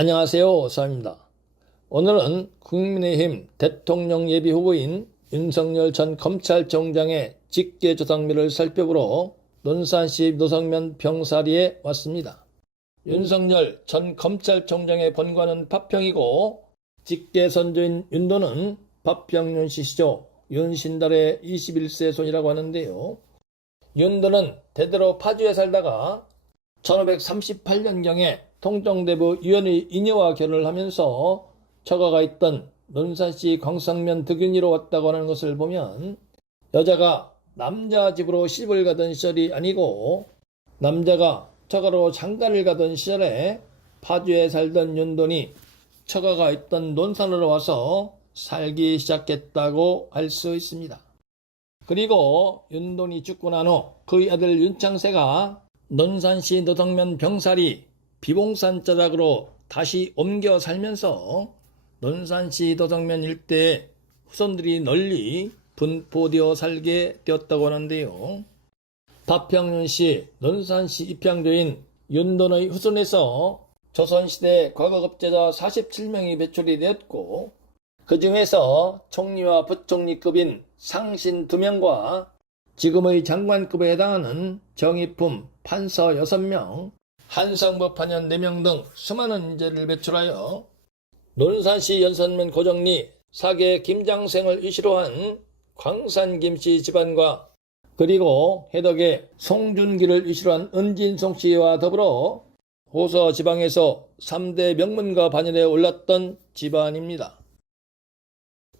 안녕하세요. 사입니다. 오늘은 국민의힘 대통령 예비 후보인 윤석열 전 검찰총장의 직계 조상미를 살펴보러 논산시 노성면 병사리에 왔습니다. 윤석열 전 검찰총장의 본관은 파평이고 직계 선조인 윤도는 파평윤 씨 시조 윤신달의 21세 손이라고 하는데요. 윤도는 대대로 파주에 살다가 1538년경에 통정대부 유연의 이녀와 결혼을 하면서 처가가 있던 논산시 광성면 득윤이로 왔다고 하는 것을 보면 여자가 남자 집으로 시집을 가던 시절이 아니고 남자가 처가로 장가를 가던 시절에 파주에 살던 윤돈이 처가가 있던 논산으로 와서 살기 시작했다고 할 수 있습니다. 그리고 윤돈이 죽고 난 후 그의 아들 윤창세가 논산시 노덕면 병사리 비봉산 자락으로 다시 옮겨 살면서 논산시 도덕면 일대에 후손들이 널리 분포되어 살게 되었다고 하는데요. 파평윤씨 논산시 입향조인 윤돈의 후손에서 조선시대 과거급제자 47명이 배출이 되었고 그 중에서 총리와 부총리급인 상신 2명과 지금의 장관급에 해당하는 정의품 판서 6명, 한성법 판연 4명 등 수많은 인재를 배출하여 논산시 연산면 고정리 사계 김장생을 이시로 한 광산 김씨 집안과 그리고 해덕의 송준기를 이시로 한 은진송 씨와 더불어 호서 지방에서 3대 명문가 반열에 올랐던 집안입니다.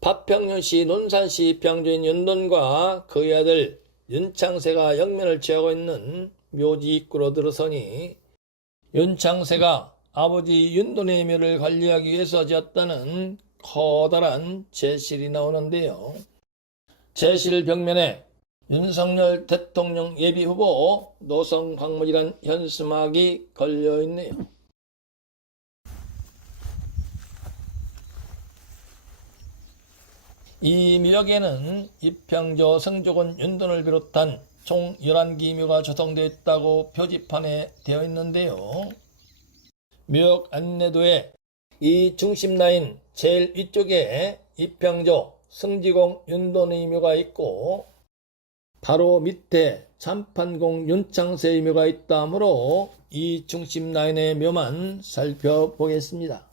파평윤씨 논산시 평주인 윤돈과 그의 아들 윤창세가 영면을 취하고 있는 묘지 입구로 들어서니 윤창세가 아버지 묘를 관리하기 위해서 지었다는 커다란 제실이 나오는데요. 제실 벽면에 윤석열 대통령 예비 후보 노성 광물이란 현수막이 걸려 있네요. 이 묘역에는 입평조 성조군 윤돈을 비롯한 총 11기 묘가 조성되어 있다고 표지판에 되어 있는데요. 묘역 안내도에 이 중심 라인 제일 위쪽에 입평조 승지공 윤돈의 묘가 있고 바로 밑에 참판공 윤창세의 묘가 있다므로 이 중심 라인의 묘만 살펴보겠습니다.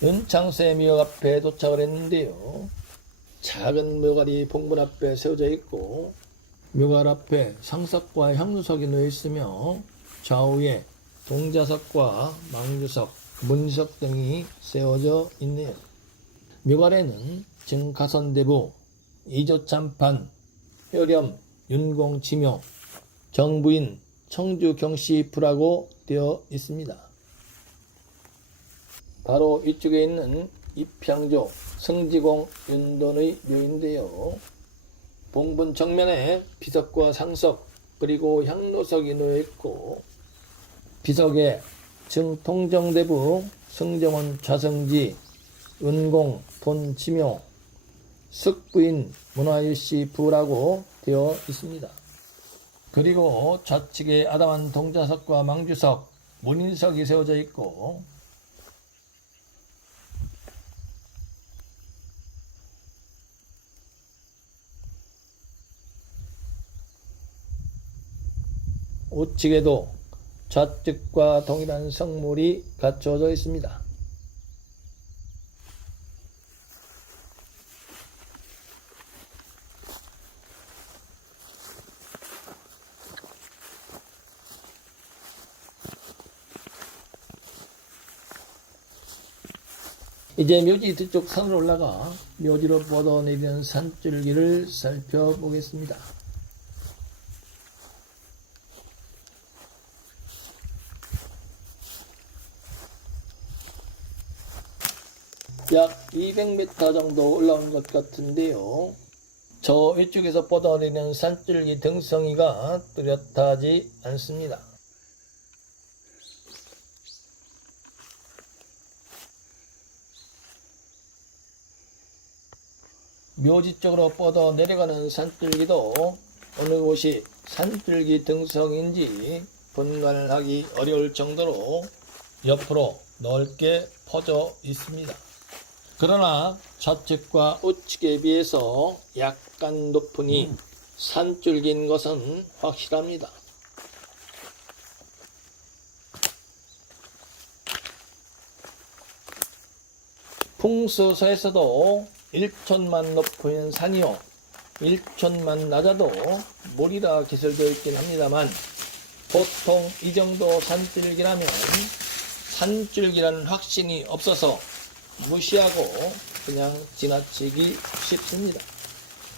윤창세 묘 앞에 도착을 했는데요. 작은 묘갈이 봉분 앞에 세워져 있고 묘갈 앞에 상석과 향루석이 놓여 있으며 좌우에 동자석과 망주석, 문석 등이 세워져 있네요. 묘갈에는 증가선대부, 이조참판, 효렴, 윤공치묘, 정부인, 청주경시부라고 되어 있습니다. 바로 이쪽에 있는 입향조 성지공 윤돈의 묘인데요. 봉분 정면에 비석과 상석 그리고 향로석이 놓여 있고 비석에 증통정대부 성정원 좌성지 은공 돈지묘 석부인 문화일시 부라고 되어 있습니다. 그리고 좌측에 아담한 동자석과 망주석, 문인석이 세워져 있고 우측에도 좌측과 동일한 성물이 갖춰져 있습니다. 이제 묘지 뒤쪽 산으로 올라가 묘지로 뻗어내리는 산줄기를 살펴보겠습니다. 약 200m 정도 올라온 것 같은데요. 저 위쪽에서 뻗어내리는 산줄기 등성이가 뚜렷하지 않습니다. 묘지 쪽으로 뻗어 내려가는 산줄기도 어느 곳이 산줄기 등성인지 분간을 하기 어려울 정도로 옆으로 넓게 퍼져 있습니다. 그러나 좌측과 우측에 비해서 약간 높으니 산줄기인 것은 확실합니다. 풍수서에서도 1촌만 높으면 산이요 1촌만 낮아도 물이라 기술되어 있긴 합니다만 보통 이 정도 산줄기라면 산줄기라는 확신이 없어서 무시하고 그냥 지나치기 쉽습니다.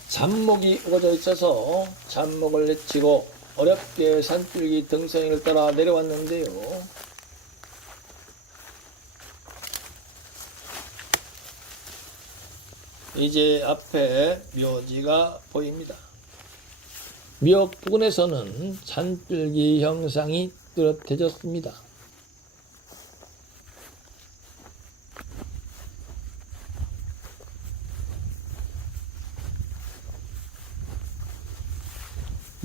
잡목이 우거져 있어서 잡목을 내치고 어렵게 산줄기 등성이를 따라 내려왔는데요. 이제 앞에 묘지가 보입니다. 묘 부근에서는 산줄기 형상이 뚜렷해졌습니다.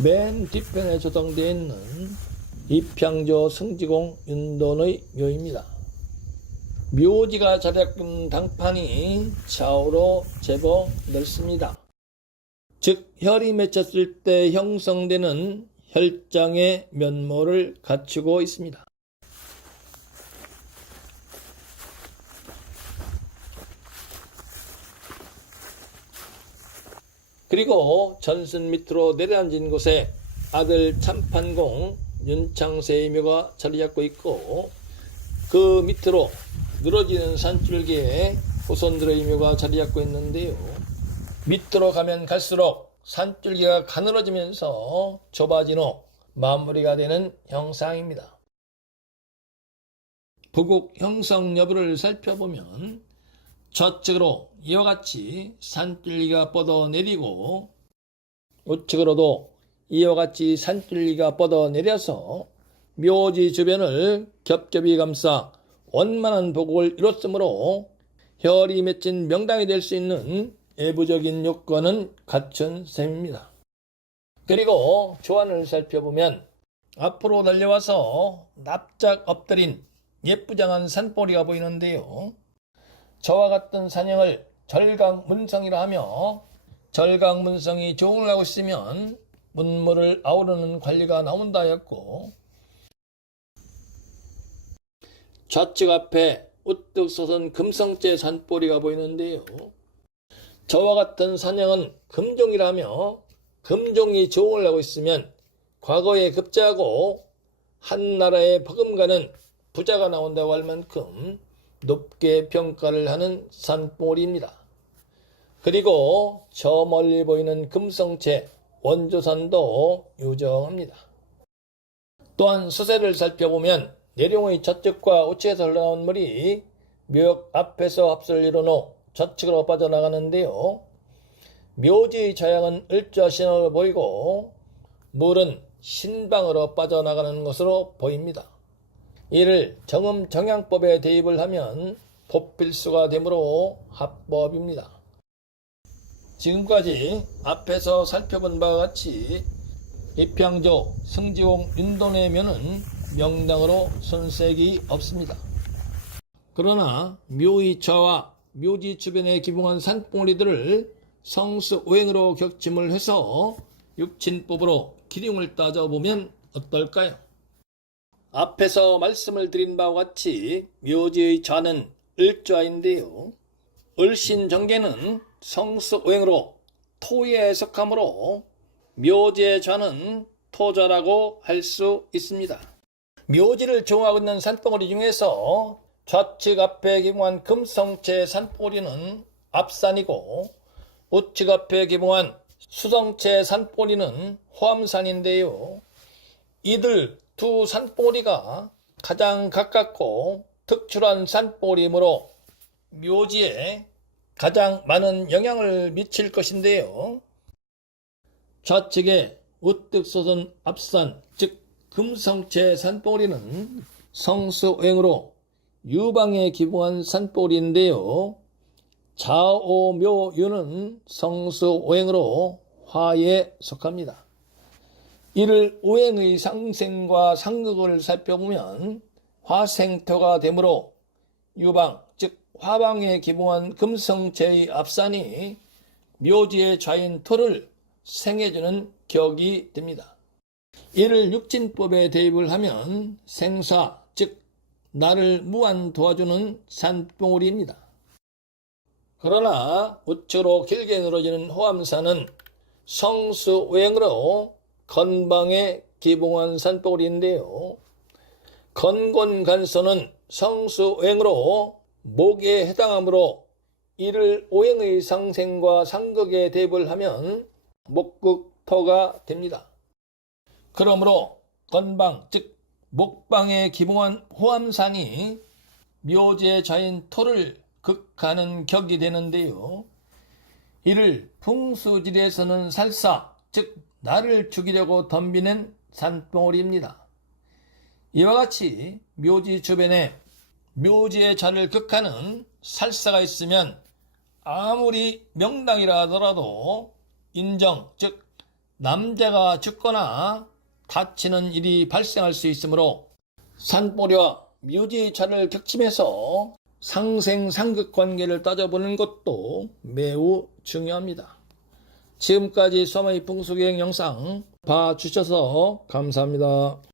맨 뒤편에 조성되어 있는 입향조 승지공 윤돈의 묘입니다. 묘지가 자리한 당판이 좌우로 제법 넓습니다. 즉 혈이 맺혔을 때 형성되는 혈장의 면모를 갖추고 있습니다. 그리고 전선 밑으로 내려앉은 곳에 아들 참판공 윤창세의 묘가 자리 잡고 있고 그 밑으로 늘어지는 산줄기에 후손들의 묘가 자리 잡고 있는데요. 밑으로 가면 갈수록 산줄기가 가늘어지면서 좁아진 후 마무리가 되는 형상입니다. 부국 형성 여부를 살펴보면 좌측으로 이와 같이 산줄기가 뻗어내리고 우측으로도 이와 같이 산줄기가 뻗어내려서 묘지 주변을 겹겹이 감싸 원만한 보국을 이뤘으므로 혈이 맺힌 명당이 될 수 있는 외부적인 요건은 갖춘 셈입니다. 그리고 조안을 살펴보면 앞으로 달려와서 납작 엎드린 예쁘장한 산보리가 보이는데요. 저와 같은 산형을 절강문성이라 하며 절강문성이 하고 있으면 문물을 아우르는 관리가 나온다 하였고 좌측 앞에 우뚝 솟은 금성재 산보리가 보이는데요. 저와 같은 산형은 금종이라며 금종이 조응을 하고 있으면 과거에 급제하고 한 나라에 버금가는 부자가 나온다고 할 만큼 높게 평가를 하는 산봉우리입니다. 그리고 저 멀리 보이는 금성채 원조산도 유정합니다. 또한 수세를 살펴보면 내룡의 좌측과 우측에서 흘러나온 물이 묘역 앞에서 합수를 후 좌측으로 빠져나가는데요. 묘지의 자양은 을자 신호를 보이고 물은 신방으로 빠져나가는 것으로 보입니다. 이를 정음 정양법에 대입을 하면 법필수가 되므로 합법입니다. 지금까지 앞에서 살펴본 바와 같이 입향조 승지홍 윤돈의 면은 명당으로 손색이 없습니다. 그러나 묘의 좌와 묘지 주변에 기붕한 산봉우리들을 성수 오행으로 격침을 해서 육친법으로 기륭을 따져보면 어떨까요? 앞에서 말씀을 드린 바와 같이 묘지의 좌는 을좌인데요. 을신 정계는 성수오행으로 토에 속하므로 묘지의 좌는 토좌라고 할 수 있습니다. 묘지를 조하고 있는 산봉우리 중에서 좌측 앞에 기붕한 금성체 산봉우리는 앞산이고 우측 앞에 기붕한 수성체 산봉우리는 호암산인데요. 이들 두 산봉우리가 가장 가깝고 특출한 산봉우리이므로 묘지에 가장 많은 영향을 미칠 것인데요. 좌측에 우뚝 솟은 앞산, 즉 금성체 산봉우리는 성수오행으로 유방에 기부한 산봉우리인데요. 좌오묘유는 성수오행으로 화에 속합니다. 이를 오행의 상생과 상극을 살펴보면 화생토가 되므로 유방 즉 화방에 기봉한 금성제의 앞산이 묘지의 좌인 토를 생해주는 격이 됩니다. 이를 육진법에 대입을 하면 생사 즉 나를 무한 도와주는 산봉우리입니다. 그러나 우측으로 길게 늘어지는 호암산은 성수오행으로 건방에 기봉한 산봉우리인데요. 건곤간소는 성수오행으로 목에 해당하므로 이를 오행의 상생과 상극에 대입을 하면 목극토가 됩니다. 그러므로 건방 즉 목방에 기봉한 호암산이 묘지의 자인 토를 극하는 격이 되는데요. 이를 풍수지리에서는 살사 즉 나를 죽이려고 덤비는 산봉우리입니다. 이와 같이 묘지 주변에 묘지의 자를 극하는 살사가 있으면 아무리 명당이라 하더라도 인정 즉 남자가 죽거나 다치는 일이 발생할 수 있으므로 산보리와 묘지의 차를 격침해서 상생상극 관계를 따져보는 것도 매우 중요합니다. 지금까지 소마이 풍수기행 영상 봐주셔서 감사합니다.